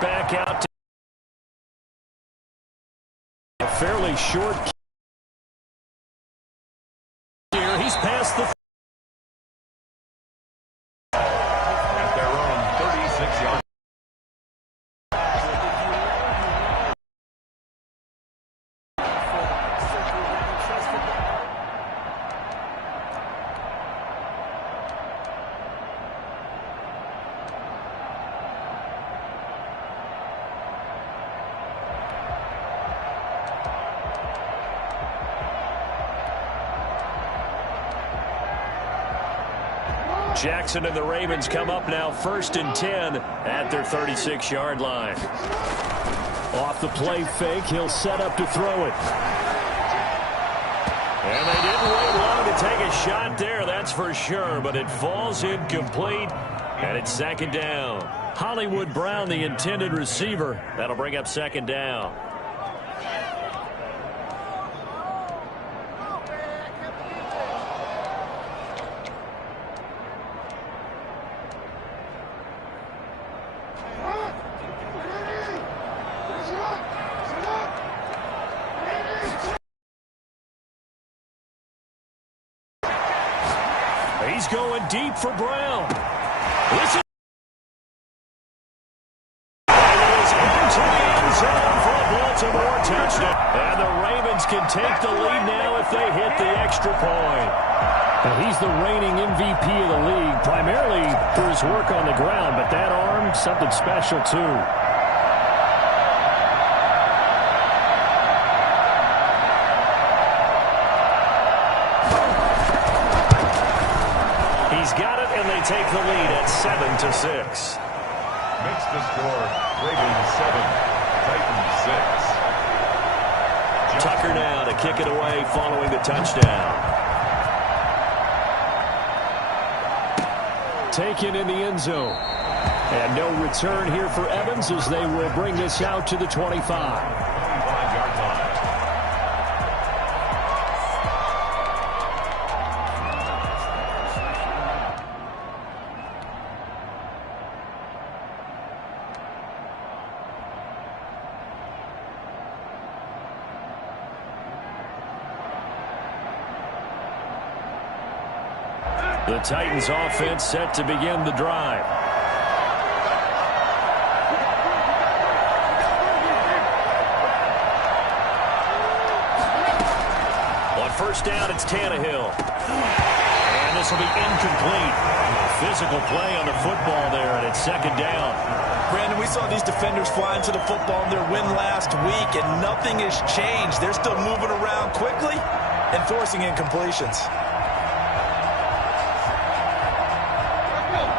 back out to a fairly short here. He's past the at their own 36-yard. Jackson and the Ravens come up now 1st and 10 at their 36-yard line. Off the play fake, he'll set up to throw it. And they didn't wait long to take a shot there, that's for sure, but it falls incomplete, and it's 2nd down. Hollywood Brown, the intended receiver. That'll bring up 2nd down. He's going deep for Brown. This is into the end zone for a Baltimore touchdown. And the Ravens can take the lead now if they hit the extra point. And he's the reigning MVP of the league, primarily for his work on the ground, but that arm, something special too. He's got it, and they take the lead at 7-6. Makes the score Ravens 7, Titans 6. Tucker now to kick it away following the touchdown. Taken in the end zone. And no return here for Evans as they will bring this out to the 25. 25-yard line. The Titans offense set to begin the drive. On 1st down, it's Tannehill. And this will be incomplete. Physical play on the football there, and it's 2nd down. Brandon, we saw these defenders fly into the football in their win last week, and nothing has changed. They're still moving around quickly and forcing incompletions.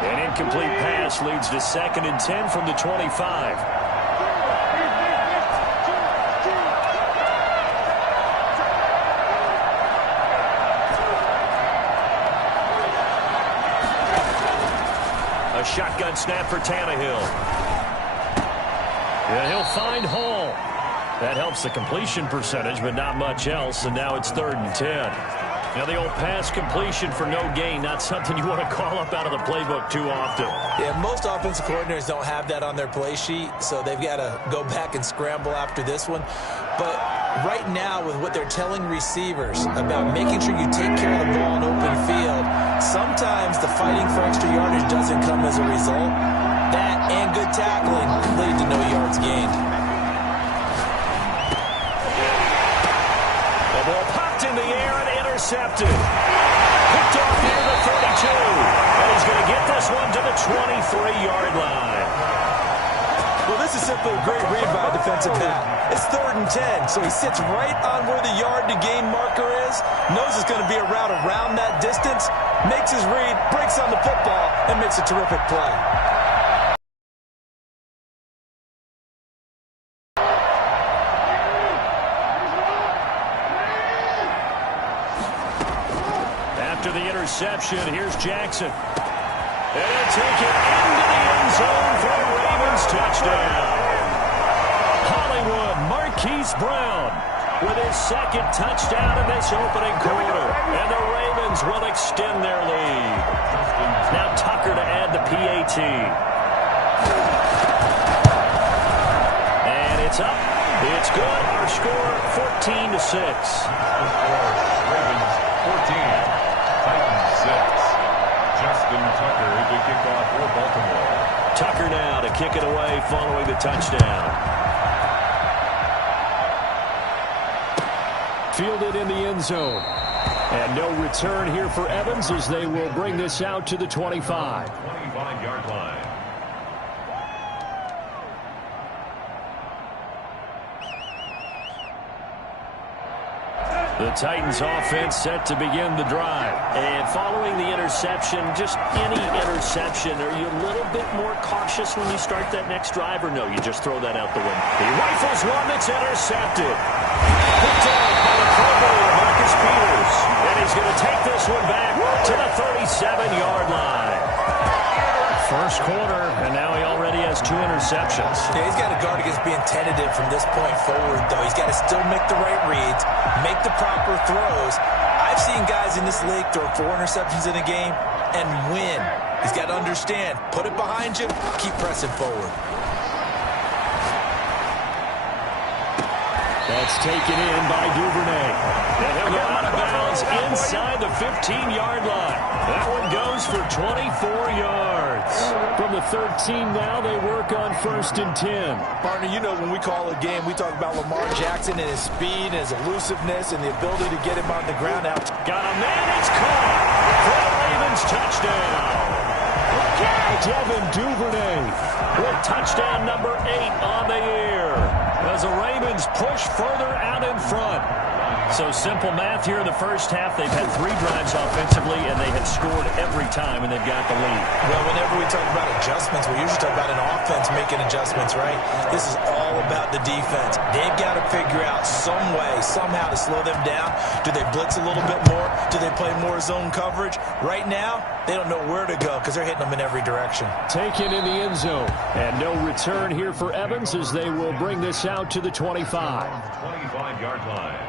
An incomplete pass leads to 2nd and 10 from the 25. A shotgun snap for Tannehill. And he'll find Hall. That helps the completion percentage, but not much else, and now it's 3rd and 10. Now, the old pass completion for no gain, not something you want to call up out of the playbook too often. Yeah, most offensive coordinators don't have that on their play sheet, so they've got to go back and scramble after this one. But right now, with what they're telling receivers about making sure you take care of the ball in open field, sometimes the fighting for extra yardage doesn't come as a result. That and good tackling lead to no yards gained. The ball popped in the air and intercepted. Picked off near the 32. And he's going to get this one to the 23-yard line. Well, this is simply a great read by a defensive back. It's 3rd and 10, so he sits right on where the yard-to-gain marker is, knows it's going to be a route around that distance, makes his read, breaks on the football, and makes a terrific play. After the interception, here's Jackson. And he'll take it into the end zone for a Ravens touchdown. Hollywood Marquise Brown with his 2nd touchdown in this opening quarter. And the Ravens will extend their lead. Now Tucker to add the PAT. It's up. It's good. Our score, 14-6. Ravens 14, Titans 6. Justin Tucker to kick off for Baltimore. Tucker now to kick it away following the touchdown. Fielded in the end zone. And no return here for Evans as they will bring this out to the 25. 25-yard line. The Titans offense set to begin the drive. And following the interception, just any interception, are you a little bit more cautious when you start that next drive, or no, you just throw that out the window? He rifles one that's intercepted. Picked off by the Pro Bowler, Marcus Peters. And he's going to take this one back to the 37-yard line. First quarter, and now he already has 2 interceptions. Yeah, he's got to guard against being tentative from this point forward, though. He's got to still make the right reads, make the proper throws. I've seen guys in this league throw 4 interceptions in a game and win. He's got to understand, put it behind you, keep pressing forward. That's taken in by Duvernay. And he'll go out of bounds inside the 15-yard line. That one goes for 24 yards. From the 13 now, they work on 1st and 10. Partner, you know when we call a game, we talk about Lamar Jackson and his speed and his elusiveness and the ability to get him on the ground out. Got a man, it's caught for the Ravens touchdown. Devin Duvernay with touchdown number 8 on the year as the Ravens push further out in front. So simple math here in the first half. They've had 3 drives offensively, and they have scored every time, and they've got the lead. Well, whenever we talk about adjustments, we usually talk about an offense making adjustments, right? This is all about the defense. They've got to figure out some way, somehow to slow them down. Do they blitz a little bit more? Do they play more zone coverage? Right now, they don't know where to go because they're hitting them in every direction. Taken in the end zone. And no return here for Evans as they will bring this out to the 25. 25-yard line.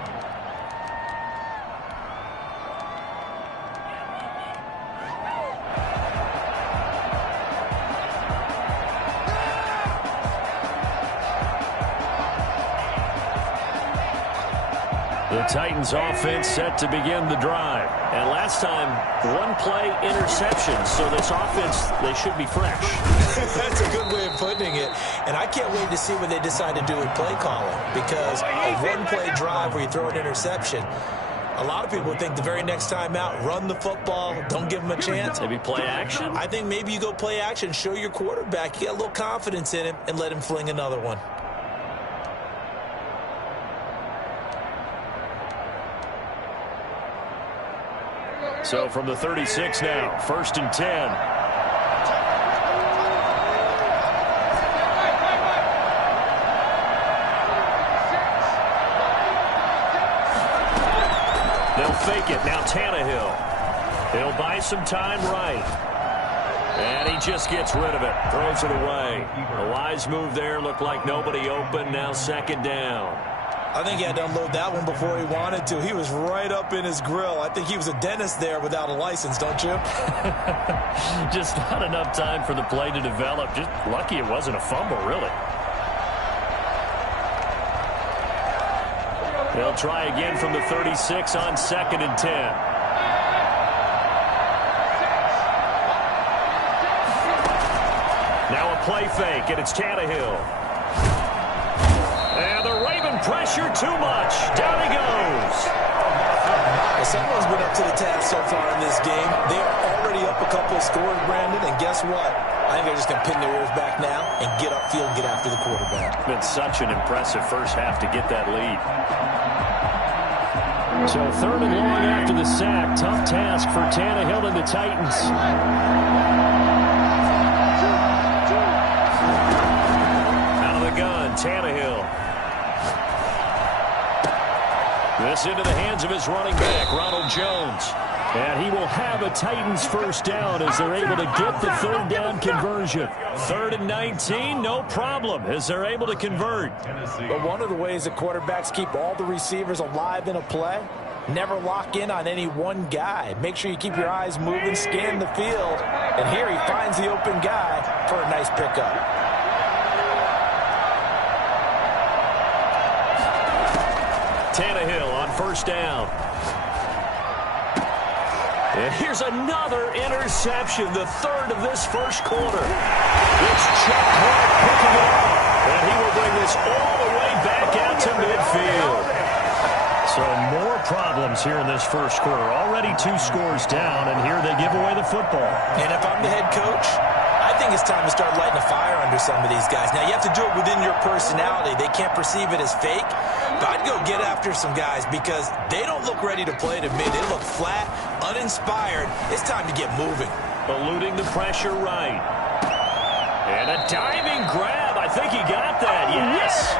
The Titans offense set to begin the drive. And last time, 1-play interception. So this offense, they should be fresh. That's a good way of putting it. And I can't wait to see what they decide to do with play calling. Because a 1-play drive where you throw an interception, a lot of people think the very next time out, run the football, don't give them a chance. Maybe play action? I think maybe you go play action, show your quarterback, you got a little confidence in him, and let him fling another one. So from the 36 now, 1st and 10. They'll fake it. Now Tannehill. He'll buy some time right. And he just gets rid of it. Throws it away. A wise move there. Looked like nobody open. Now 2nd down. I think he had to unload that one before he wanted to. He was right up in his grill. I think he was a dentist there without a license, don't you? Just not enough time for the play to develop. Just lucky it wasn't a fumble, really. They'll try again from the 36 on 2nd and 10. Now a play fake, and it's Tannehill. And the Raven pressure too much. Down he goes. Well, someone's been up to the task so far in this game. They're already up a couple of scores, Brandon, and guess what? I think they're just going to pin their ears back now and get upfield and get after the quarterback. Been such an impressive first half to get that lead. So 3rd and long after the sack. Tough task for Tannehill and the Titans. Out of the gun, Tannehill. This into the hands of his running back, Ronald Jones. And he will have a Titans first down as they're able to get the 3rd down conversion. 3rd and 19, no problem, as they're able to convert. But one of the ways that quarterbacks keep all the receivers alive in a play, never lock in on any one guy. Make sure you keep your eyes moving, scan the field. And here he finds the open guy for a nice pickup. Tannehill on first down. And here's another interception, the third of this first quarter. It's Chuck Clark picking it up, and he will bring this all the way back out to midfield. So more problems here in this first quarter. Already 2 scores down, and here they give away the football. And if I'm the head coach, I think it's time to start lighting a fire under some of these guys. Now, you have to do it within your personality. They can't perceive it as fake. But I'd go get after some guys because they don't look ready to play to me. They look flat, uninspired. It's time to get moving. Eluding the pressure right. And a diving grab. I think he got that. Yes.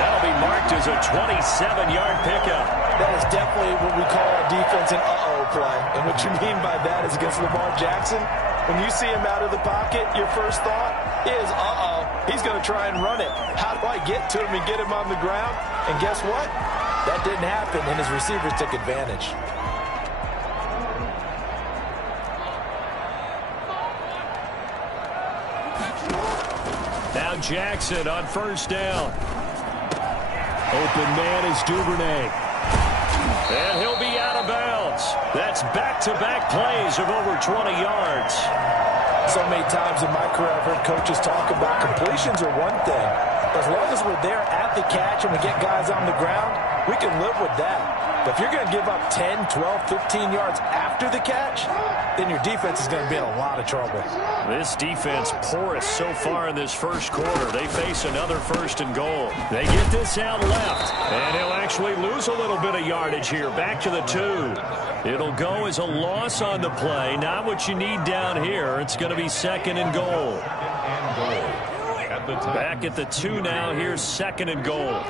That'll be marked as a 27-yard pickup. That is definitely what we call a defense an uh-oh play. And what you mean by that is against Lamar Jackson, when you see him out of the pocket, your first thought is, uh-oh, he's going to try and run it. How do I get to him and get him on the ground? And guess what? That didn't happen, and his receivers took advantage. Now Jackson on first down. Open man is Duvernay. And he'll be out of bounds. That's back-to-back plays of over 20 yards. So many times in my career, I've heard coaches talk about completions are one thing. As long as we're there at the catch and we get guys on the ground, we can live with that. But if you're going to give up 10, 12, 15 yards after the catch, then your defense is going to be in a lot of trouble. This defense porous so far in this first quarter. They face another first and goal. They get this out left, and he'll actually lose a little bit of yardage here. Back to the 2. It'll go as a loss on the play. Not what you need down here. It's going to be second and goal. Back at the 2 now. Here's second and goal.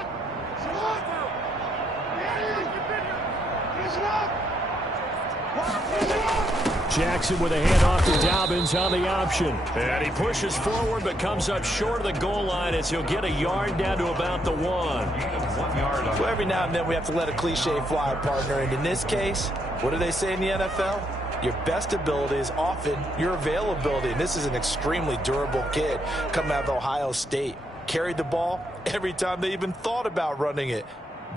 Jackson with a handoff to Dobbins on the option. And he pushes forward but comes up short of the goal line as he'll get a yard down to about the 1. Well, every now and then we have to let a cliche fly, partner. And in this case, what do they say in the NFL? Your best ability is often your availability. And this is an extremely durable kid coming out of Ohio State. Carried the ball every time they even thought about running it.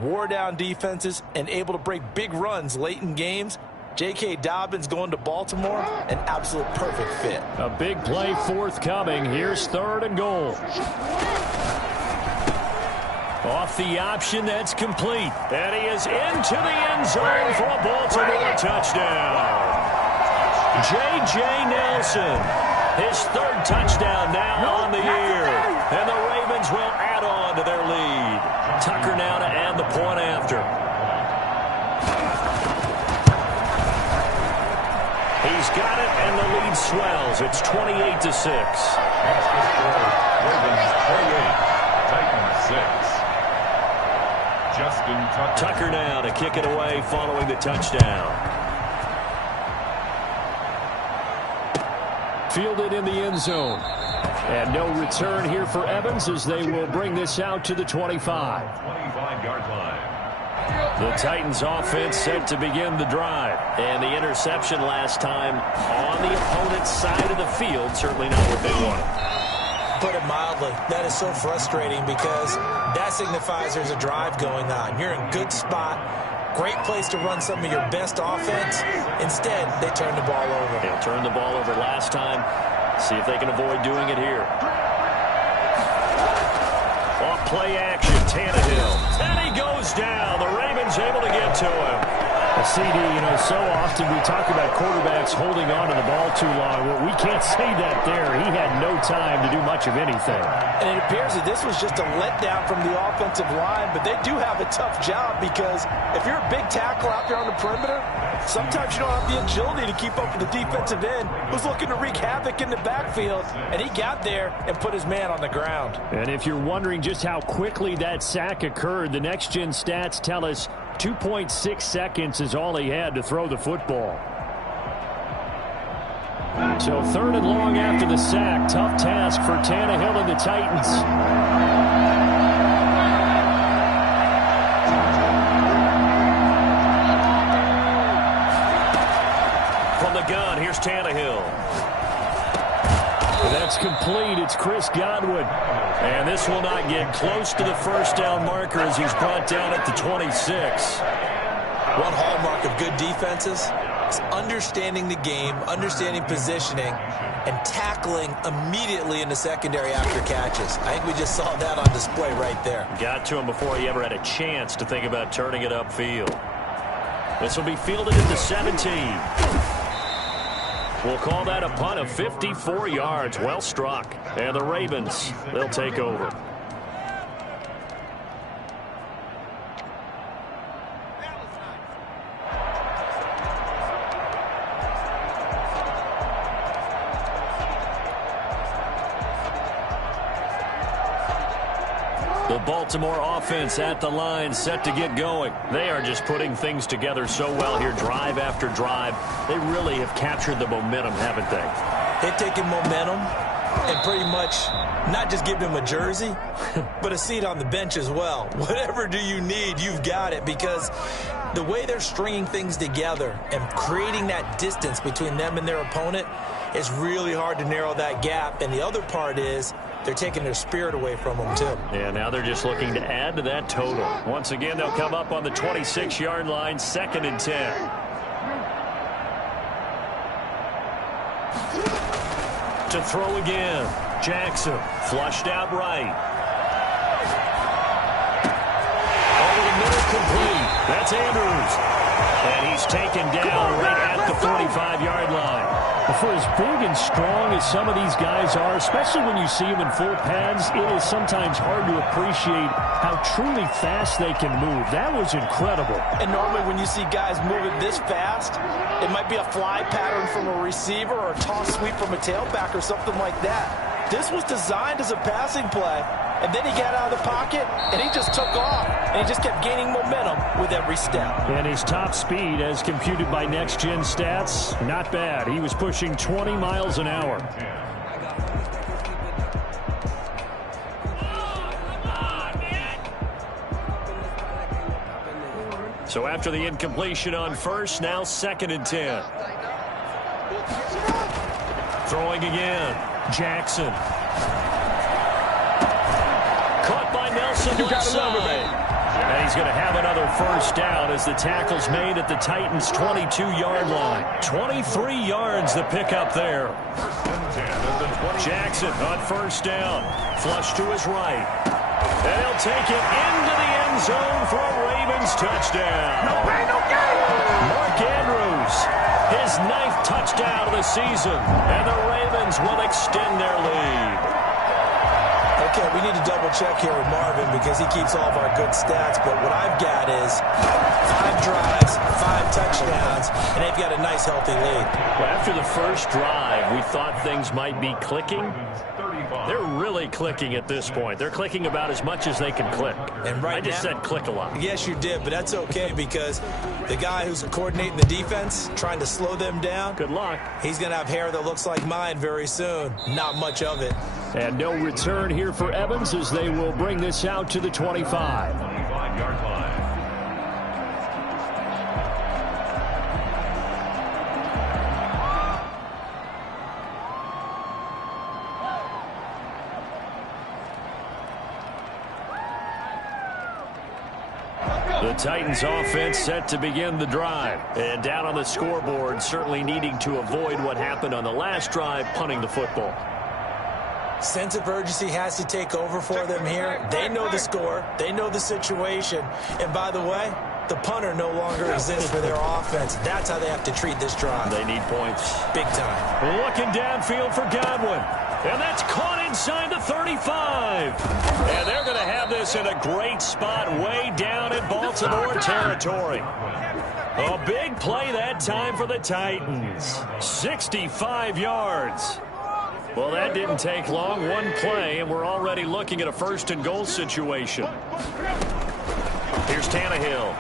Wore down defenses and able to break big runs late in games. J.K. Dobbins going to Baltimore, an absolute perfect fit. A big play forthcoming. Here's third and goal. Off the option, that's complete. And he is into the end zone for a Baltimore touchdown. J.J. Nelson, his third touchdown now on the year. And the Ravens will add on to their lead. Tucker now to add the point after. He's got it, and the lead swells. It's 28-6. Ravens 28, Titans 6. Justin Tucker now to kick it away following the touchdown. Fielded in the end zone. And no return here for Evans as they will bring this out to the 25. 25-yard line. The Titans offense set to begin the drive. And the interception last time on the opponent's side of the field, certainly not what they wanted. Put it mildly, that is so frustrating because that signifies there's a drive going on. You're in good spot, great place to run some of your best offense. Instead, they turn the ball over. They'll turn the ball over last time. See if they can avoid doing it here. Off play action, Tannehill. And he goes down. The Ravens able to get to him. A CD, so often we talk about quarterbacks holding on to the ball too long. Well, we can't say that there. He had no time to do much of anything. And it appears that this was just a letdown from the offensive line, but they do have a tough job because if you're a big tackle out there on the perimeter, sometimes you don't have the agility to keep up with the defensive end who's looking to wreak havoc in the backfield, and he got there and put his man on the ground. And if you're wondering just how quickly that sack occurred, the next-gen stats tell us 2.6 seconds is all he had to throw the football. So third and long after the sack. Tough task for Tannehill and the Titans. From the gun, here's Tannehill. That's complete. It's Chris Godwin. And this will not get close to the first down marker as he's brought down at the 26. One hallmark of good defenses is understanding the game, understanding positioning, and tackling immediately in the secondary after catches. I think we just saw that on display right there. Got to him before he ever had a chance to think about turning it upfield. This will be fielded at the 17. We'll call that a punt of 54 yards. Well struck. And the Ravens, they'll take over. The Baltimore offense at the line, set to get going. They are just putting things together so well here, drive after drive. They really have captured the momentum, haven't they? They've taken momentum and pretty much not just give them a jersey, but a seat on the bench as well. Whatever do you need, you've got it, because the way they're stringing things together and creating that distance between them and their opponent, it's really hard to narrow that gap. And the other part is they're taking their spirit away from them, too. Yeah, now they're just looking to add to that total. Once again, they'll come up on the 26-yard line, 2nd and 10. To throw again. Jackson flushed out right. Over the middle, complete. That's Andrews. And he's taken down right at the 45-yard line. For as big and strong as some of these guys are, especially when you see them in full pads, it is sometimes hard to appreciate how truly fast they can move. That was incredible. And normally when you see guys moving this fast, it might be a fly pattern from a receiver or a toss sweep from a tailback or something like that. This was designed as a passing play, and then he got out of the pocket, and he just took off, and he just kept gaining momentum with every step. And his top speed, as computed by Next Gen Stats, not bad. He was pushing 20 miles an hour. So after the incompletion on first, now 2nd and 10. Throwing again. Jackson. Caught by Nelson left side. And he's going to have another first down as the tackle's made at the Titans' 22-yard line. 23 yards the pickup there. Jackson on first down. Flush to his right. And he'll take it into the end zone for a Ravens touchdown. No pain, no gain. Mark Andrews, his 9th touchdown of the season. And the Ravens will extend their lead. Okay, we need to double check here with Marvin because he keeps all of our good stats, but what I've got is 5 drives, 5 touchdowns, and they've got a nice healthy lead. Well, after the first drive, we thought things might be clicking. They're really clicking at this point. They're clicking about as much as they can click. And right I just said click a lot. Yes, you did, but that's okay because the guy who's coordinating the defense, trying to slow them down, Good luck. he's going to have hair that looks like mine very soon. Not much of it. And no return here for Evans as they will bring this out to the 25. 25-yard line. The Titans offense set to begin the drive. And down on the scoreboard, certainly needing to avoid what happened on the last drive, punting the football. Sense of urgency has to take over for them here. They know the score. They know the situation. And by the way, the punter no longer exists for their offense. That's how they have to treat this drive. They need points. Big time. Looking downfield for Godwin. And that's caught inside the 35. And they're going to have this in a great spot way down in Baltimore territory. A big play that time for the Titans. 65 yards. Well, that didn't take long. One play, and we're already looking at a 1st and goal situation. Here's Tannehill.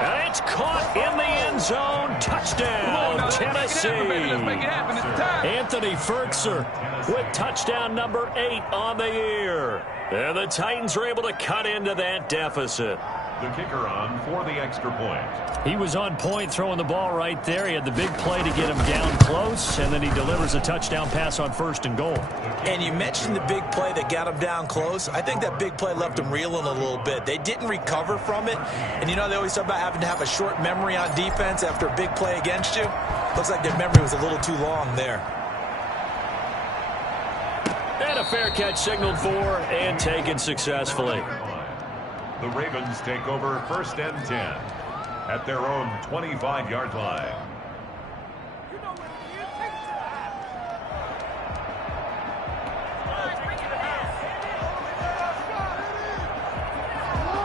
And it's caught in the end zone. Touchdown, Tennessee. Anthony Ferkser with touchdown number 8 on the year. And the Titans are able to cut into that deficit. the kicker on for the extra point. He was on point throwing the ball right there. He had the big play to get him down close, and then he delivers a touchdown pass on 1st and goal. And you mentioned the big play that got him down close. I think that big play left him reeling a little bit. They didn't recover from it. And you know, they always talk about having to have a short memory on defense after a big play against you. Looks like their memory was a little too long there. And a fair catch signaled for and taken successfully. The Ravens take over 1st and 10 at their own 25-yard line.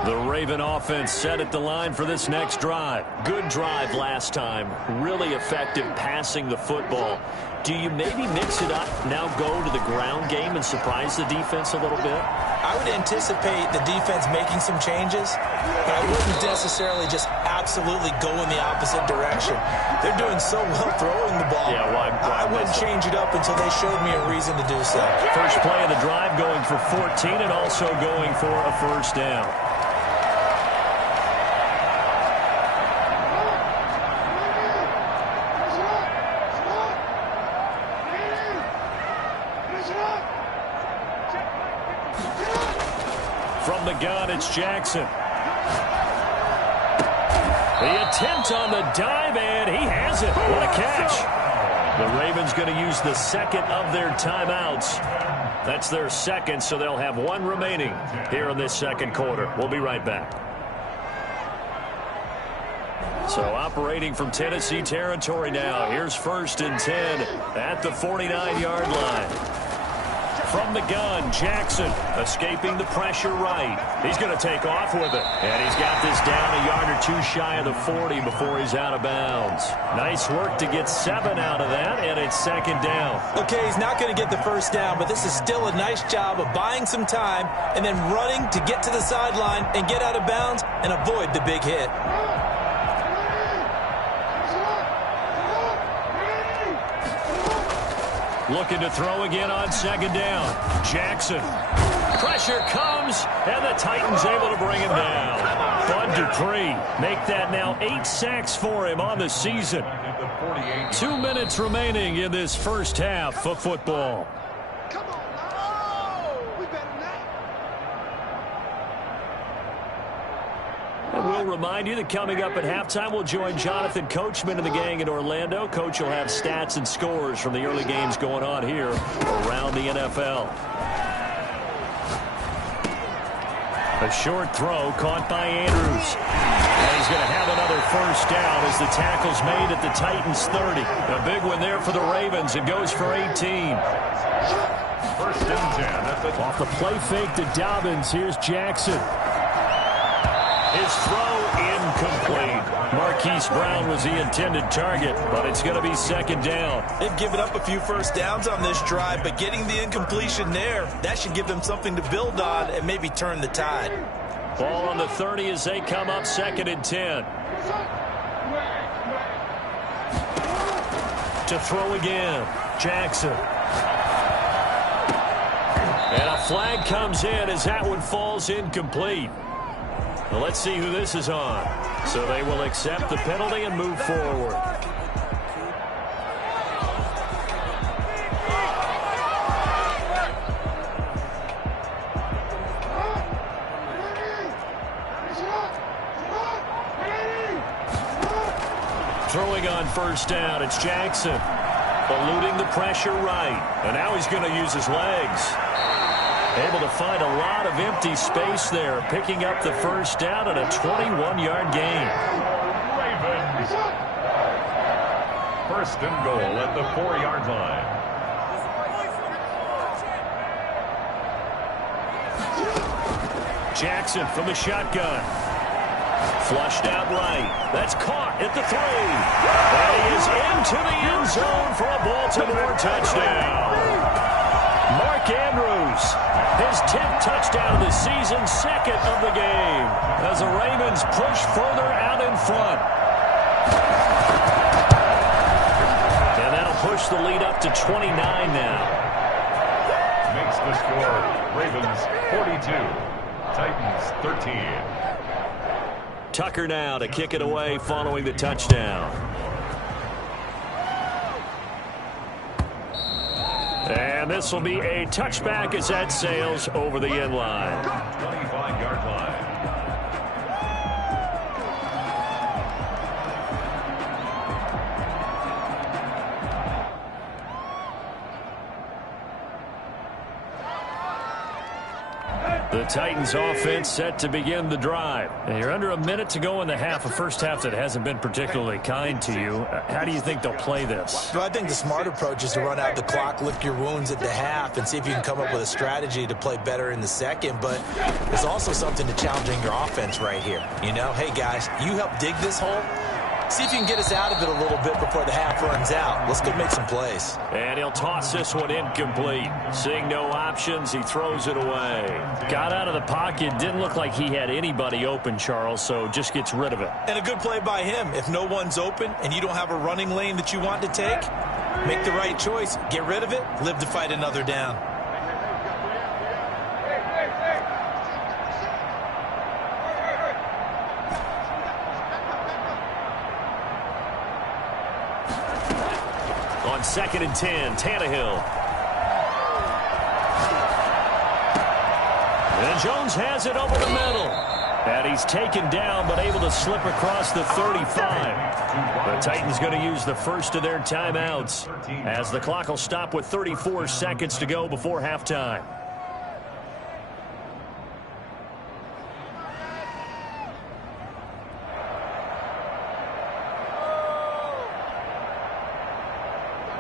The Raven offense set at the line for this next drive. Good drive last time. Really effective passing the football. Do you maybe mix it up, now go to the ground game and surprise the defense a little bit? I would anticipate the defense making some changes, but I wouldn't necessarily just absolutely go in the opposite direction. They're doing so well throwing the ball. Yeah, why I wouldn't change it up until they showed me a reason to do so. First play of the drive going for 14 and also going for a 1st down. From the gun, it's Jackson. The attempt on the dive, and he has it. What a catch. The Ravens going to use the second of their timeouts. That's their second, so they'll have one remaining here in this second quarter. We'll be right back. So operating from Tennessee territory now. Here's 1st and 10 at the 49-yard line. From the gun, Jackson escaping the pressure right. He's going to take off with it. And he's got this down a yard or two shy of the 40 before he's out of bounds. Nice work to get 7 out of that, and it's 2nd down. Okay, he's not going to get the 1st down, but this is still a nice job of buying some time and then running to get to the sideline and get out of bounds and avoid the big hit. Looking to throw again on 2nd down. Jackson. Pressure comes, and the Titans able to bring him down. Bud Dupree make that now 8 sacks for him on the season. 2 minutes remaining in this first half of football. And we'll remind you that coming up at halftime, we'll join Jonathan Coachman and the gang in Orlando. Coach will have stats and scores from the early games going on here around the NFL. A short throw caught by Andrews. And he's going to have another 1st down as the tackle's made at the Titans' 30. A big one there for the Ravens. It goes for 18. 1st and 10. Off the play fake to Dobbins, here's Jackson. His throw incomplete. Marquise Brown was the intended target, but it's going to be 2nd down. They've given up a few 1st downs on this drive, but getting the incompletion there, that should give them something to build on and maybe turn the tide. Ball on the 30 as they come up 2nd and 10. To throw again, Jackson. And a flag comes in as that one falls incomplete. Well, let's see who this is on. So they will accept the penalty and move forward. Throwing on 1st down, it's Jackson. Eluding the pressure right. And now he's going to use his legs. Able to find a lot of empty space there, picking up the 1st down and a 21-yard gain. Ravens. 1st and goal at the 4-yard line. Jackson from the shotgun. Flushed out right. That's caught at the 3. And he is into the end zone for a Baltimore touchdown. Mark Andrews, his 10th touchdown of the season, 2nd of the game, as the Ravens push further out in front. And that'll push the lead up to 29 now. Makes the score Ravens 42, Titans 13. Tucker now to kick it away following the touchdown. And this will be a touchback as that sails over the end line. 25-yard line. The Titans offense set to begin the drive. And you're under a minute to go in the half, a first half that hasn't been particularly kind to you. How do you think they'll play this? Well, I think the smart approach is to run out the clock, lick your wounds at the half, and see if you can come up with a strategy to play better in the second. But there's also something to challenging your offense right here. You know, hey, guys, you help dig this hole. See if you can get us out of it a little bit before the half runs out. Let's go make some plays. And he'll toss this one incomplete. Seeing no options, he throws it away. Got out of the pocket. Didn't look like he had anybody open, Charles, so just gets rid of it. And a good play by him. If no one's open and you don't have a running lane that you want to take, make the right choice. Get rid of it. Live to fight another down. On 2nd and 10, Tannehill. And Jones has it over the middle. And he's taken down but able to slip across the 35. The Titans going to use the first of their timeouts as the clock will stop with 34 seconds to go before halftime.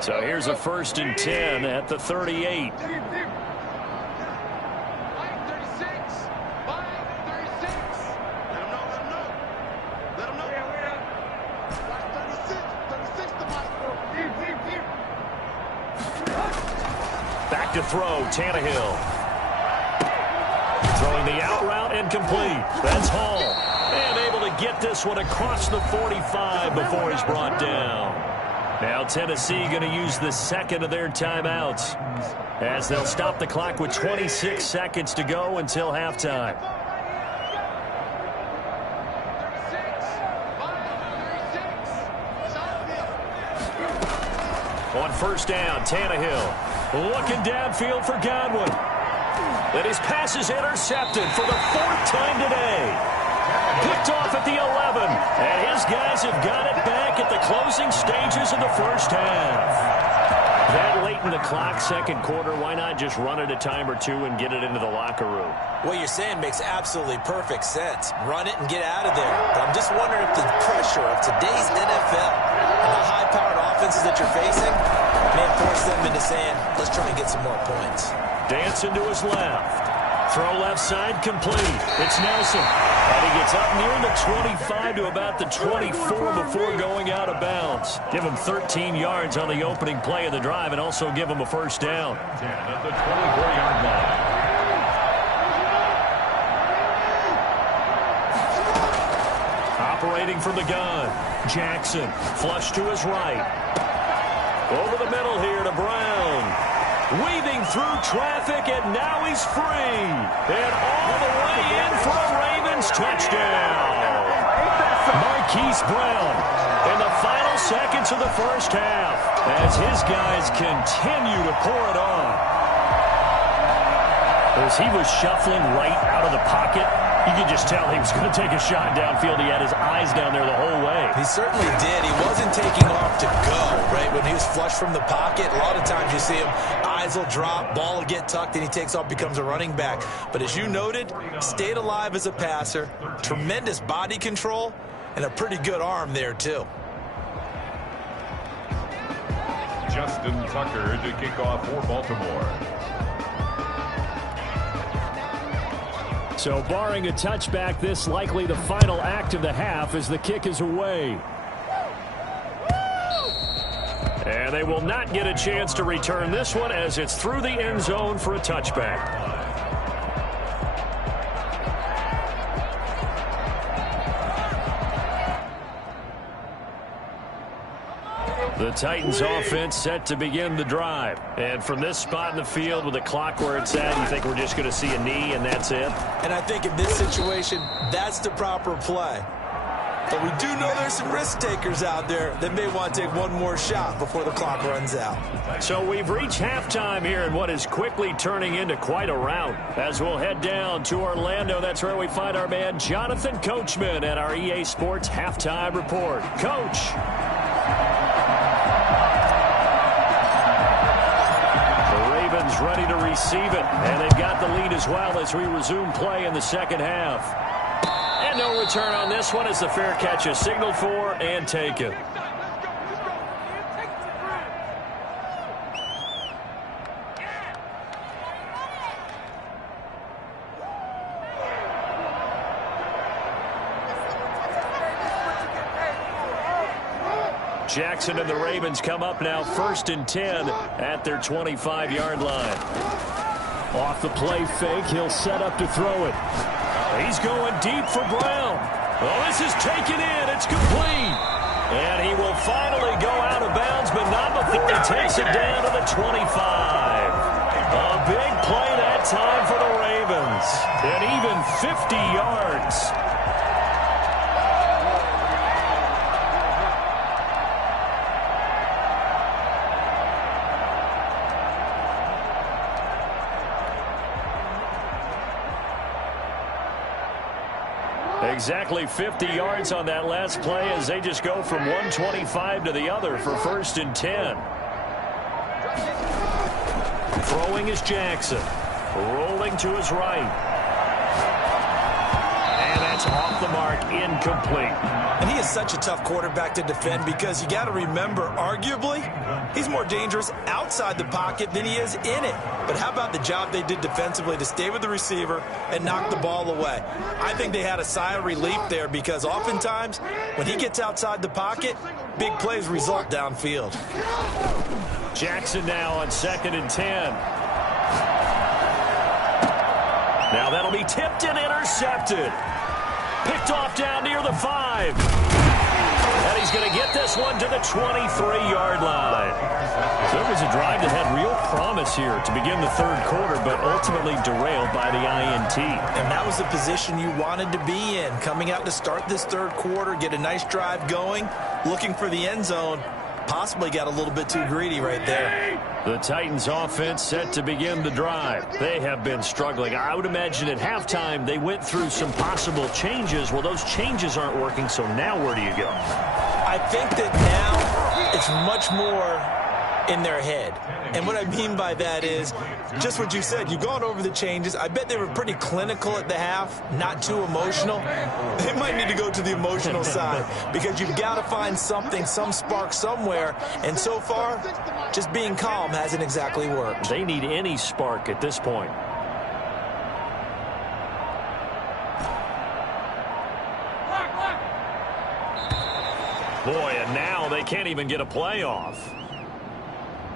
So here's a 1st and 10 at the 38. Back to throw, Tannehill. Throwing the out route incomplete. That's Hall. And able to get this one across the 45 before he's brought down. Now Tennessee going to use the second of their timeouts as they'll stop the clock with 26 seconds to go until halftime. On 1st down, Tannehill looking downfield for Godwin. And his pass is intercepted for the 4th time today. Picked off at the 11, and his guys have got it back at the closing stages of the first half. That late in the clock, second quarter, why not just run it a time or two and get it into the locker room? What you're saying makes absolutely perfect sense. Run it and get out of there. But I'm just wondering if the pressure of today's NFL and the high-powered offenses that you're facing may force them into saying, let's try and get some more points. Dancing to his left. Throw left side complete. It's Nelson. And he gets up near the 25 to about the 24 before going out of bounds. Give him 13 yards on the opening play of the drive and also give him a first down. 10 at the 24-yard line. Operating from the gun. Jackson. Flush to his right. Over the middle here to Brown. Weaving through traffic, and now he's free. And all the way in for a Ravens touchdown. Marquise Brown in the final seconds of the first half as his guys continue to pour it on. As he was shuffling right out of the pocket, you could just tell he was going to take a shot downfield. He had his eyes down there the whole way. He certainly did. He wasn't taking off to go, right? When he was flush from the pocket, a lot of times you see him, eyes will drop, ball will get tucked, and he takes off, becomes a running back. But as you noted, stayed alive as a passer, tremendous body control, and a pretty good arm there, too. Justin Tucker to kick off for Baltimore. So barring a touchback, this likely the final act of the half as the kick is away. And they will not get a chance to return this one as it's through the end zone for a touchback. The Titans offense set to begin the drive. And from this spot in the field with the clock where it's at, you think we're just going to see a knee and that's it? And I think in this situation, that's the proper play. But we do know there's some risk takers out there that may want to take one more shot before the clock runs out. So we've reached halftime here in what is quickly turning into quite a rout. As we'll head down to Orlando, that's where we find our man Jonathan Coachman at our EA Sports Halftime Report. Coach. The Ravens ready to receive it, and they've got the lead as well as we resume play in the second half. And no return on this one as the fair catch is signaled for and taken. Jackson and the Ravens come up now 1st and 10 at their 25-yard line. Off the play fake, he'll set up to throw it. He's going deep for Brown. Oh, this is taken in. It's complete. And he will finally go out of bounds, but not before he takes it down to the 25. A big play that time for the Ravens. And even 50 yards. Exactly 50 yards on that last play as they just go from 125 to the other for 1st and 10. Throwing is Jackson. Rolling to his right. And that's off the mark, incomplete. And he is such a tough quarterback to defend because you got to remember, arguably, he's more dangerous outside the pocket than he is in it. But how about the job they did defensively to stay with the receiver and knock the ball away? I think they had a sigh of relief there because oftentimes when he gets outside the pocket, big plays result downfield. Jackson now on 2nd and 10. Now that'll be tipped and intercepted. Picked off down near the 5. And he's going to get this one to the 23-yard line. There was a drive that had real promise here to begin the third quarter, but ultimately derailed by the INT. And that was the position you wanted to be in, coming out to start this third quarter, get a nice drive going, looking for the end zone. Possibly got a little bit too greedy right there. The Titans offense set to begin the drive. They have been struggling. I would imagine at halftime they went through some possible changes. Well, those changes aren't working, so now where do you go? I think that now it's much more in their head. And what I mean by that is just what you said. You've gone over the changes. I bet they were pretty clinical at the half, not too emotional. They might need to go to the emotional side because you've got to find something, some spark somewhere. And so far, just being calm hasn't exactly worked. They need any spark at this point. Boy, and now they can't even get a playoff.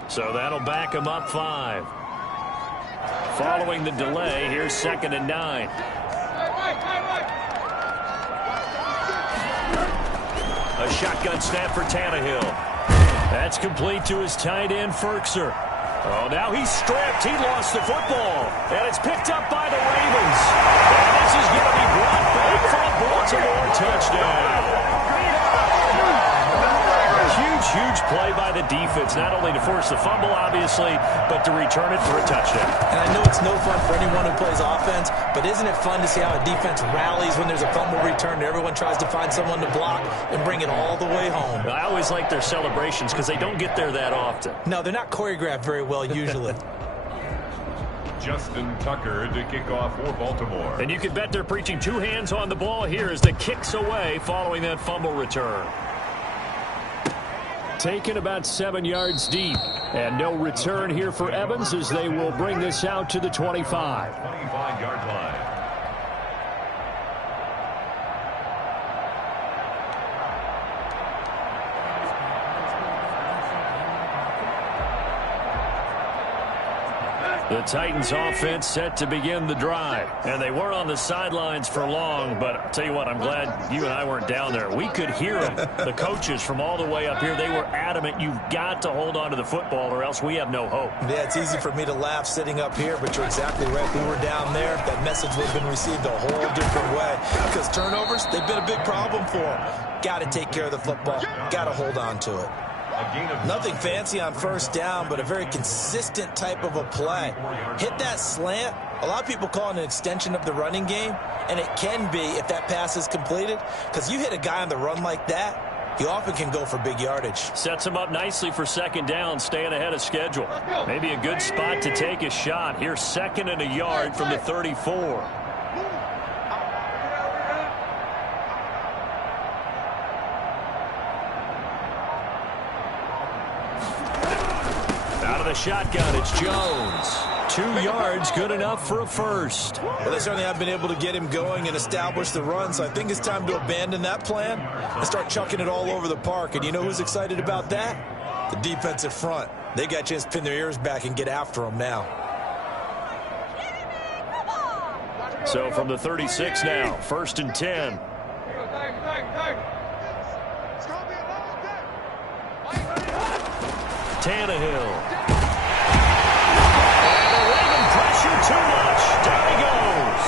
So that'll back them up 5. Following the delay, here's 2nd and 9. A shotgun snap for Tannehill. That's complete to his tight end, Ferkser. Oh, now he's stripped. He lost the football. And it's picked up by the Ravens. And this is going to be brought back for a Baltimore touchdown. Huge play by the defense, not only to force the fumble, obviously, but to return it for a touchdown. And I know it's no fun for anyone who plays offense, but isn't it fun to see how a defense rallies when there's a fumble return and everyone tries to find someone to block and bring it all the way home? I always like their celebrations because they don't get there that often. No, they're not choreographed very well usually. Justin Tucker to kick off for Baltimore. And you can bet they're preaching 2 hands on the ball here as the kicks away following that fumble return. Taken about 7 yards deep. And no return here for Evans as they will bring this out to the 25. 25-yard line. The Titans offense set to begin the drive. And they weren't on the sidelines for long, but I'll tell you what, I'm glad you and I weren't down there. We could hear them. The coaches from all the way up here, they were adamant, you've got to hold on to the football or else we have no hope. Yeah, it's easy for me to laugh sitting up here, but you're exactly right. We were down there. That message would have been received a whole different way because turnovers, they've been a big problem for them. Got to take care of the football. Got to hold on to it. Nothing fancy on first down, but a very consistent type of a play. Hit that slant. A lot of people call it an extension of the running game, and it can be if that pass is completed, because you hit a guy on the run like that, he often can go for big yardage. Sets him up nicely for second down, staying ahead of schedule. Maybe a good spot to take a shot. Here's 2nd and a yard from the 34. The shotgun, it's Jones. 2 yards, good enough for a first. Well, they certainly have been able to get him going and establish the run, so I think it's time to abandon that plan and start chucking it all over the park. And you know who's excited about that? The defensive front. They got a chance to pin their ears back and get after him now. So from the 36 now, 1st and 10. Tannehill. Too much. Down he goes.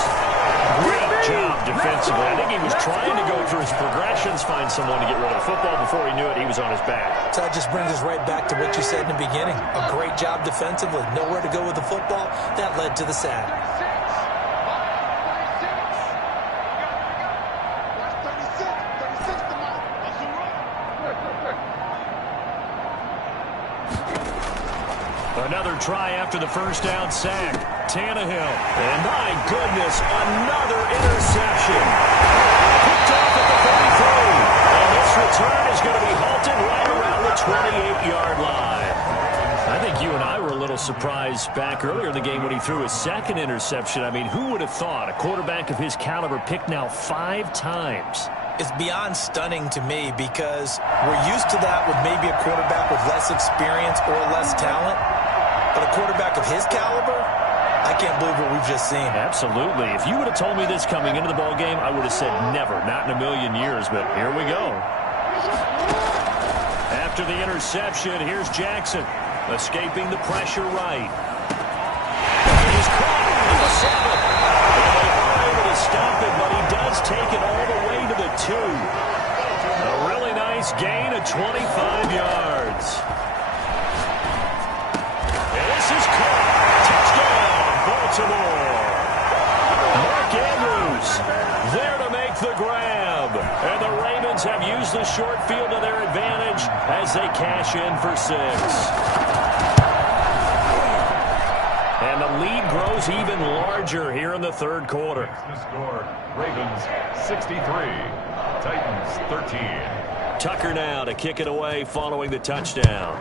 Great job defensively. I think he was trying to go through his progressions, find someone to get rid of the football. Before he knew it, he was on his back. So that just brings us right back to what you said in the beginning. A great job defensively. Nowhere to go with the football. That led to the sack. Another try after the first down sack. Tannehill. And my goodness, another interception. Picked off at the 33. And this return is going to be halted right around the 28-yard line. I think you and I were a little surprised back earlier in the game when he threw his 2nd interception. I mean, who would have thought a quarterback of his caliber picked now 5 times? It's beyond stunning to me because we're used to that with maybe a quarterback with less experience or less talent. But a quarterback of his caliber, I can't believe what we've just seen. Absolutely. If you would have told me this coming into the ball game, I would have said never, not in a million years, but here we go. After the interception, here's Jackson, escaping the pressure right. He's caught at the 7. And they are able to stop it, but he does take it all the way to the 2. A really nice gain of 25 yards. Is caught. Touchdown, Baltimore. Mark Andrews there to make the grab. And the Ravens have used the short field to their advantage as they cash in for 6. And the lead grows even larger here in the 3rd quarter. The score, Ravens 63, Titans 13. Tucker now to kick it away following the touchdown.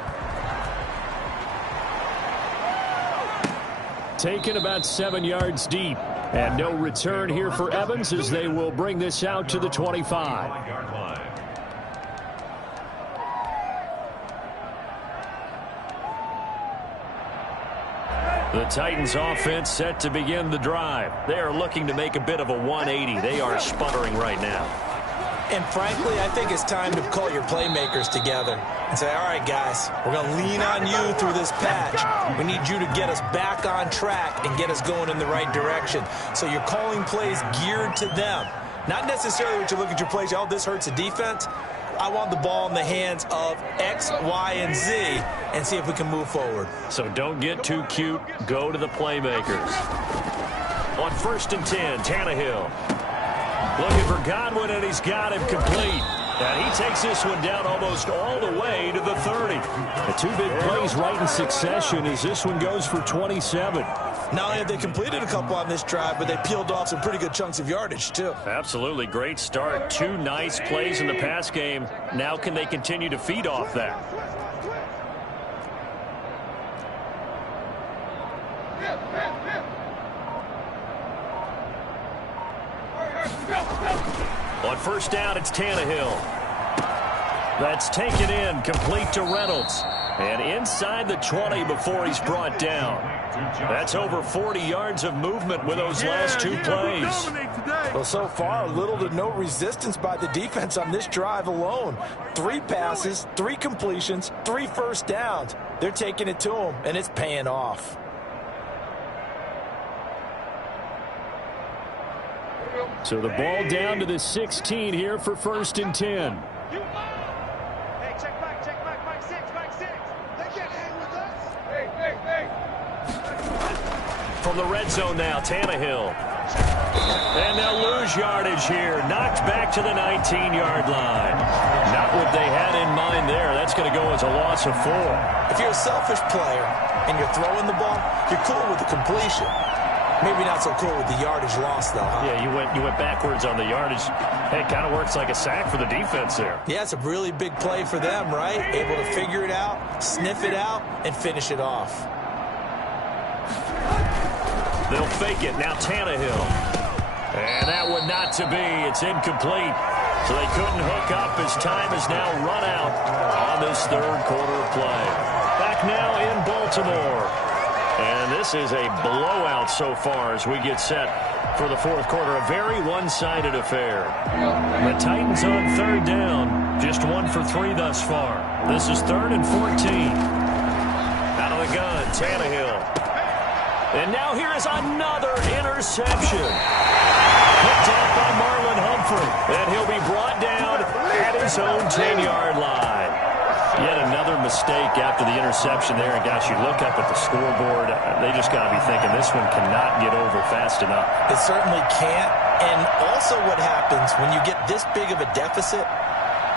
Taken about 7 yards deep. And no return here for Evans as they will bring this out to the 25. The Titans offense set to begin the drive. They are looking to make a bit of a 180. They are sputtering right now. And frankly, I think it's time to call your playmakers together and say, all right, guys, we're going to lean on you through this patch. We need you to get us back on track and get us going in the right direction. So you're calling plays geared to them. Not necessarily what you look at your plays, oh, this hurts the defense. I want the ball in the hands of X, Y, and Z and see if we can move forward. So don't get too cute. Go to the playmakers. On 1st and 10, Tannehill. Looking for Godwin, and he's got him complete. And he takes this one down almost all the way to the 30. The 2 big plays right in succession as this one goes for 27. Not only have they completed a couple on this drive, but they peeled off some pretty good chunks of yardage, too. Absolutely. Great start. 2 nice plays in the pass game. Now can they continue to feed off that? On 1st down, it's Tannehill. That's taken in, complete to Reynolds. And inside the 20 before he's brought down. That's over 40 yards of movement with those last two plays. Well, so far, little to no resistance by the defense on this drive alone. 3 passes, 3 completions, 3 first downs. They're taking it to him, and it's paying off. So the ball down to the 16 here for 1st and 10. From the red zone now, Tannehill. And they'll lose yardage here. Knocked back to the 19-yard line. Not what they had in mind there. That's going to go as a loss of 4. If you're a selfish player and you're throwing the ball, you're cool with the completion. Maybe not so cool with the yardage loss, though, huh? Yeah, you went backwards on the yardage. Hey, it kind of works like a sack for the defense there. Yeah, it's a really big play for them, right? Able to figure it out, sniff it out, and finish it off. They'll fake it. Now Tannehill. And that one not to be. It's incomplete. So they couldn't hook up as time is now run out on this third quarter play. Back now in Baltimore. And this is a blowout so far as we get set for the fourth quarter. A very one-sided affair. The Titans on 3rd down. Just 1 for 3 thus far. This is 3rd and 14. Out of the gun, Tannehill. And now here is another interception. Picked out by Marlon Humphrey. And he'll be brought down at his own 10-yard line. Yet another mistake after the interception there. And, gosh, you look up at the scoreboard, they just got to be thinking this one cannot get over fast enough. It certainly can't. And also what happens when you get this big of a deficit,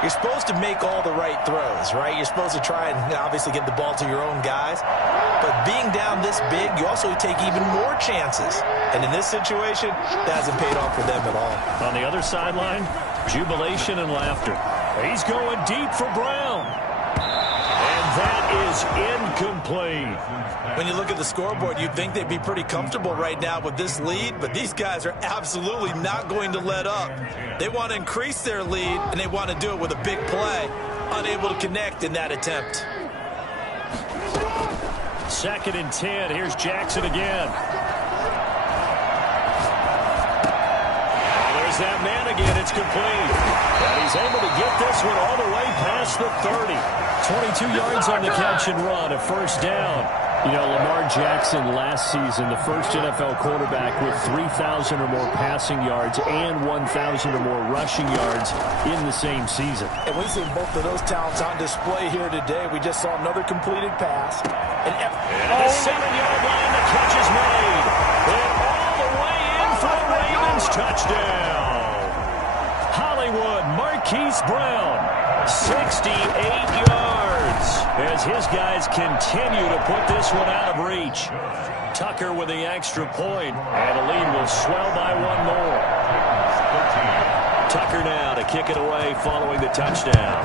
you're supposed to make all the right throws, right? You're supposed to try and obviously get the ball to your own guys. But being down this big, you also take even more chances. And in this situation, that hasn't paid off for them at all. On the other sideline, jubilation and laughter. He's going deep for Brown. And that is incomplete. When you look at the scoreboard, you'd think they'd be pretty comfortable right now with this lead, but these guys are absolutely not going to let up. They want to increase their lead, and they want to do it with a big play. Unable to connect in that attempt. 2nd and 10. Here's Jackson again. There's that man again. It's complete. And he's able to get this one all the way past the 30. 22 yards on the catch and run, a 1st down. You know, Lamar Jackson last season, the first NFL quarterback with 3,000 or more passing yards and 1,000 or more rushing yards in the same season. And we've seen both of those talents on display here today. We just saw another completed pass. And at the 7-yard line, the catch is made. And all the way in for a Ravens touchdown. Hollywood, Marquise Brown, 68 yards as his guys continue to put this one out of reach. Tucker with the extra point, and the lead will swell by 1 more. Tucker now to kick it away following the touchdown.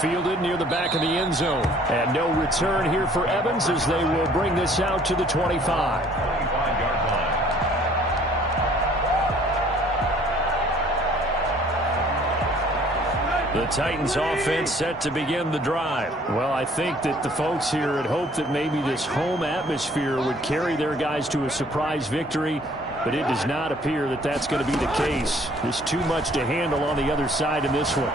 Fielded near the back of the end zone. And no return here for Evans as they will bring this out to the 25. 25-yard line. The Titans offense set to begin the drive. Well, I think that the folks here had hoped that maybe this home atmosphere would carry their guys to a surprise victory, but it does not appear that that's going to be the case. There's too much to handle on the other side in this one.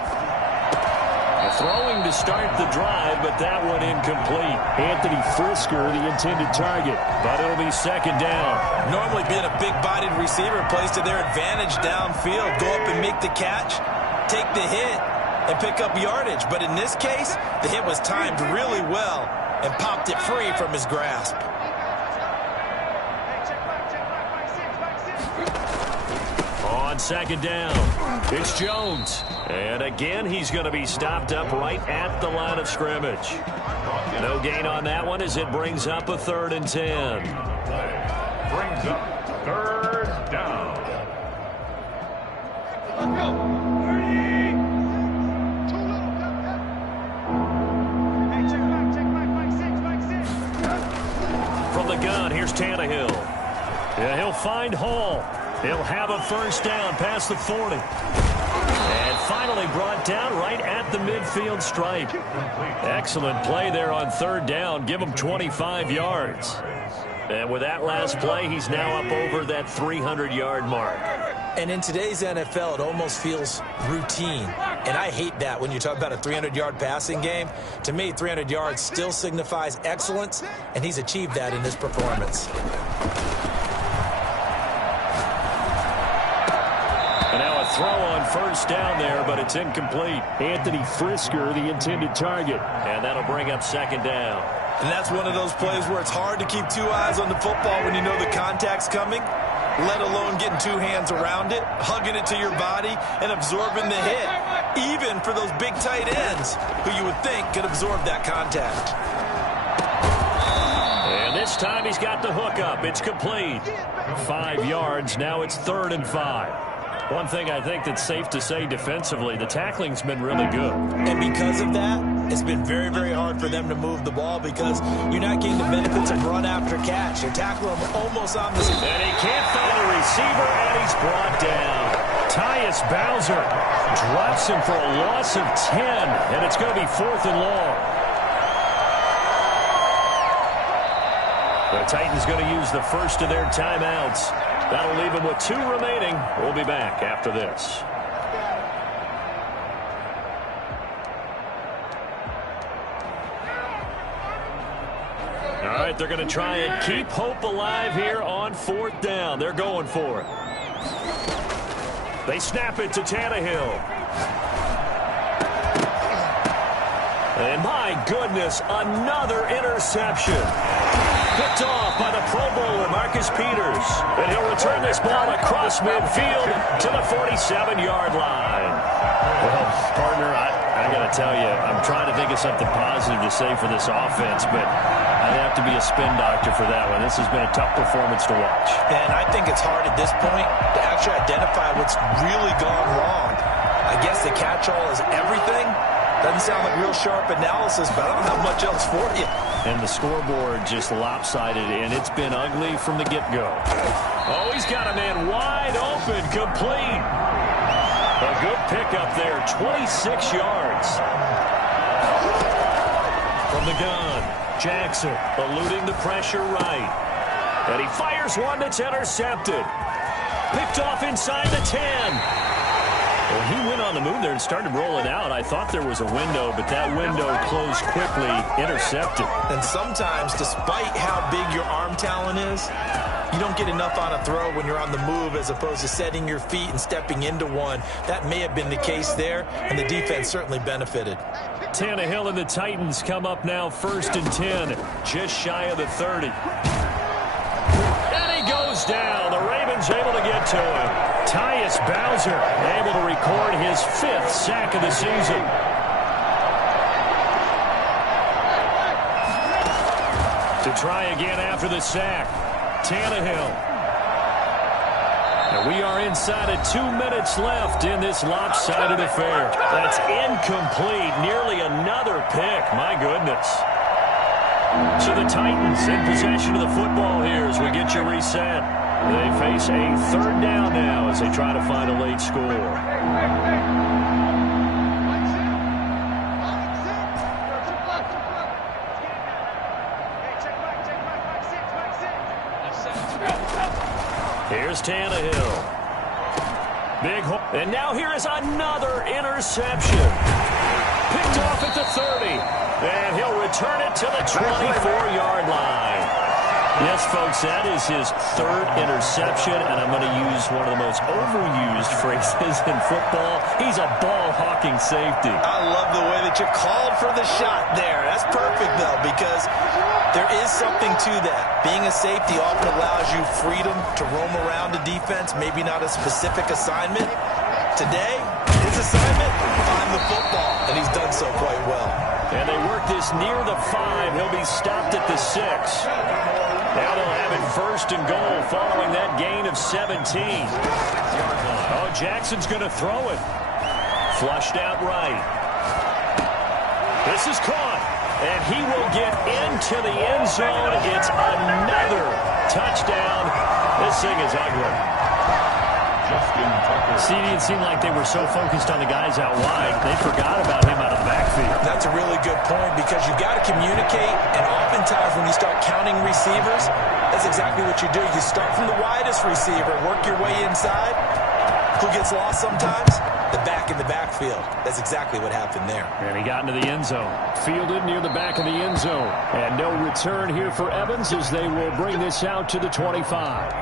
Throwing to start the drive, but that one incomplete. Anthony Frisker, the intended target. But it'll be 2nd down. Normally being a big-bodied receiver plays to their advantage downfield. Go up and make the catch, take the hit, and pick up yardage. But in this case, the hit was timed really well and popped it free from his grasp. On 2nd down, it's Jones. And again, he's going to be stopped up right at the line of scrimmage. No gain on that one as it brings up a 3rd and 10. Brings up 3rd down. Let's go. From the gun, here's Tannehill. Yeah, he'll find Hall. He'll have a 1st down past the 40. And finally brought down right at the midfield stripe. Excellent play there on third down. Give him 25 yards. And with that last play, he's now up over that 300-yard mark. And in today's NFL, it almost feels routine. And I hate that when you talk about a 300-yard passing game. To me, 300 yards still signifies excellence, and he's achieved that in this performance. And now a throw on first down there, but it's incomplete. Anthony Frisker, the intended target. And that'll bring up second down. And that's one of those plays where it's hard to keep two eyes on the football when you know the contact's coming, let alone getting two hands around it, hugging it to your body, and absorbing the hit, even for those big tight ends who you would think could absorb that contact. And this time he's got the hook up. It's complete. 5 yards. Now it's 3rd and 5. One thing I think that's safe to say defensively, the tackling's been really good. And because of that, it's been very, very hard for them to move the ball because you're not getting the benefits of run after catch. You're tackling them almost on the... And he can't find a receiver, and he's brought down. Tyus Bowser drops him for a loss of 10, and it's going to be 4th and long. The Titans going to use the first of their timeouts. That'll leave them with 2 remaining. We'll be back after this. All right, they're going to try and keep hope alive here on 4th down. They're going for it. They snap it to Tannehill. And my goodness, another interception. Picked off by the Pro Bowler, Marcus Peters. And he'll return this ball across midfield to the 47-yard line. Well, partner, I got to tell you, I'm trying to think of something positive to say for this offense, but I'd have to be a spin doctor for that one. This has been a tough performance to watch. And I think it's hard at this point to actually identify what's really gone wrong. I guess the catch-all is everything. Doesn't sound like real sharp analysis, but I don't have much else for you. And the scoreboard just lopsided, and it's been ugly from the get-go. Oh, he's got a man wide open, complete. A good pickup there, 26 yards. From the gun, Jackson eluding the pressure right. And he fires one that's intercepted. Picked off inside the 10. Well, he went on the move there and started rolling out. I thought there was a window, but that window closed quickly, intercepted. And sometimes, despite how big your arm talent is, you don't get enough on a throw when you're on the move as opposed to setting your feet and stepping into one. That may have been the case there, and the defense certainly benefited. Tannehill and the Titans come up now 1st and 10, just shy of the 30. And he goes down. The Ravens able to get to him. Tyus Bowser able to record his 5th sack of the season. To try again after the sack, Tannehill. And we are inside of 2 minutes left in this lopsided affair. That's incomplete. Nearly another pick. My goodness. So the Titans in possession of the football here as we get you reset. They face a 3rd down now as they try to find a late score. Here's Tannehill. Big hole. And now here is another interception. Picked off at the 30. And he'll return it to the 24-yard line. Yes, folks, that is his 3rd interception, and I'm going to use one of the most overused phrases in football. He's a ball-hawking safety. I love the way that you called for the shot there. That's perfect, though, because there is something to that. Being a safety often allows you freedom to roam around the defense, maybe not a specific assignment. Today, his assignment, find the football, and he's done so quite well. And they work this near the 5. He'll be stopped at the 6. Now they'll have it 1st and goal following that gain of 17. Oh, Jackson's going to throw it. Flushed out right. This is caught. And he will get into the end zone. It's another touchdown. This thing is ugly. Justin Tucker. See, it seemed like they were so focused on the guys out wide, they forgot about him out of the backfield. That's a really good point because you got to communicate, and oftentimes when you start counting receivers, that's exactly what you do. You start from the widest receiver, work your way inside. Who gets lost sometimes? The back in the backfield. That's exactly what happened there. And he got into the end zone. Fielded near the back of the end zone. And no return here for Evans as they will bring this out to the 25.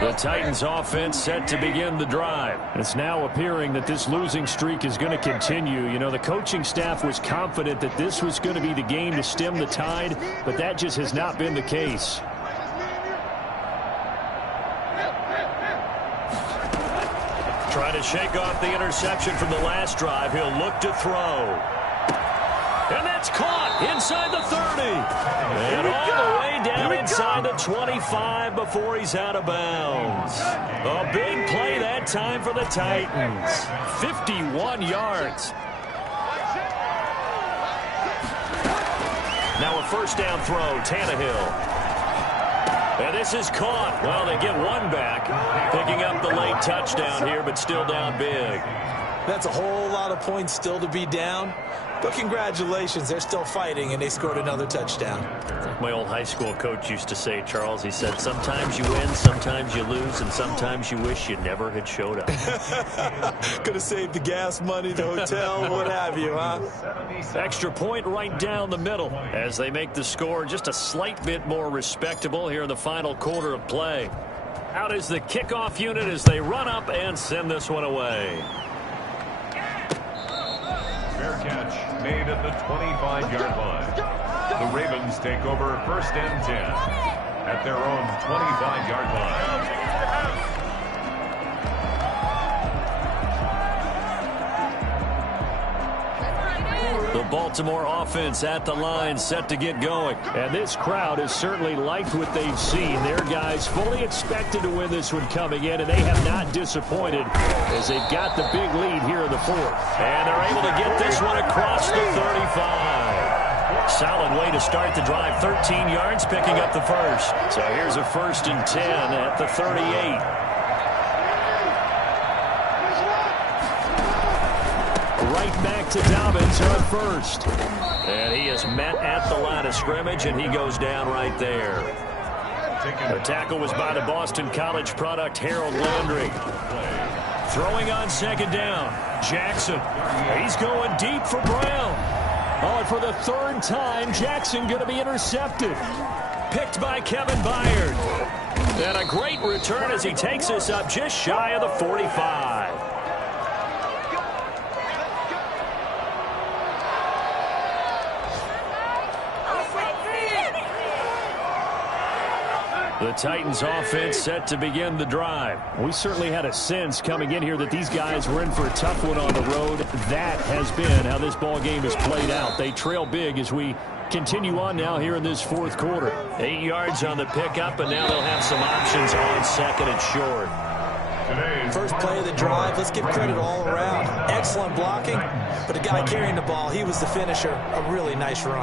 The Titans offense set to begin the drive. It's now appearing that this losing streak is going to continue. You know, the coaching staff was confident that this was going to be the game to stem the tide, but that just has not been the case. Trying to shake off the interception from the last drive. He'll look to throw. And that's caught inside the 30. And all the way down inside the 25 before he's out of bounds. A big play that time for the Titans. 51 yards. Now a first down throw, Tannehill. And this is caught. Well, they get one back. Picking up the late touchdown here, but still down big. That's a whole lot of points still to be down. But congratulations, they're still fighting, and they scored another touchdown. My old high school coach used to say, Charles, he said, sometimes you win, sometimes you lose, and sometimes you wish you never had showed up. Could have saved the gas money, the hotel, what have you, huh? Extra point right down the middle as they make the score just a slight bit more respectable here in the final quarter of play. Out is the kickoff unit as they run up and send this one away. Fair catch made at the 25-yard line. The Ravens take over 1st and 10 at their own 25-yard line. The Baltimore offense at the line set to get going. And this crowd has certainly liked what they've seen. Their guys fully expected to win this one coming in, and they have not disappointed as they've got the big lead here in the fourth. And they're able to get this one across the 35. Solid way to start the drive. 13 yards, picking up the first. So here's a 1st and 10 at the 38. Right back to Dobbins on first. And he is met at the line of scrimmage, and he goes down right there. The tackle was by the Boston College product, Harold Landry. Throwing on second down, Jackson. He's going deep for Brown. Oh, and for the third time, Jackson going to be intercepted. Picked by Kevin Byard. And a great return as he takes us up just shy of the 45. The Titans offense set to begin the drive. We certainly had a sense coming in here that these guys were in for a tough one on the road. That has been how this ball game has played out. They trail big as we continue on now here in this fourth quarter. 8 yards on the pickup, and now they'll have some options on second and short. First play of the drive, let's give credit all around. Excellent blocking, but the guy carrying the ball, he was the finisher. A really nice run.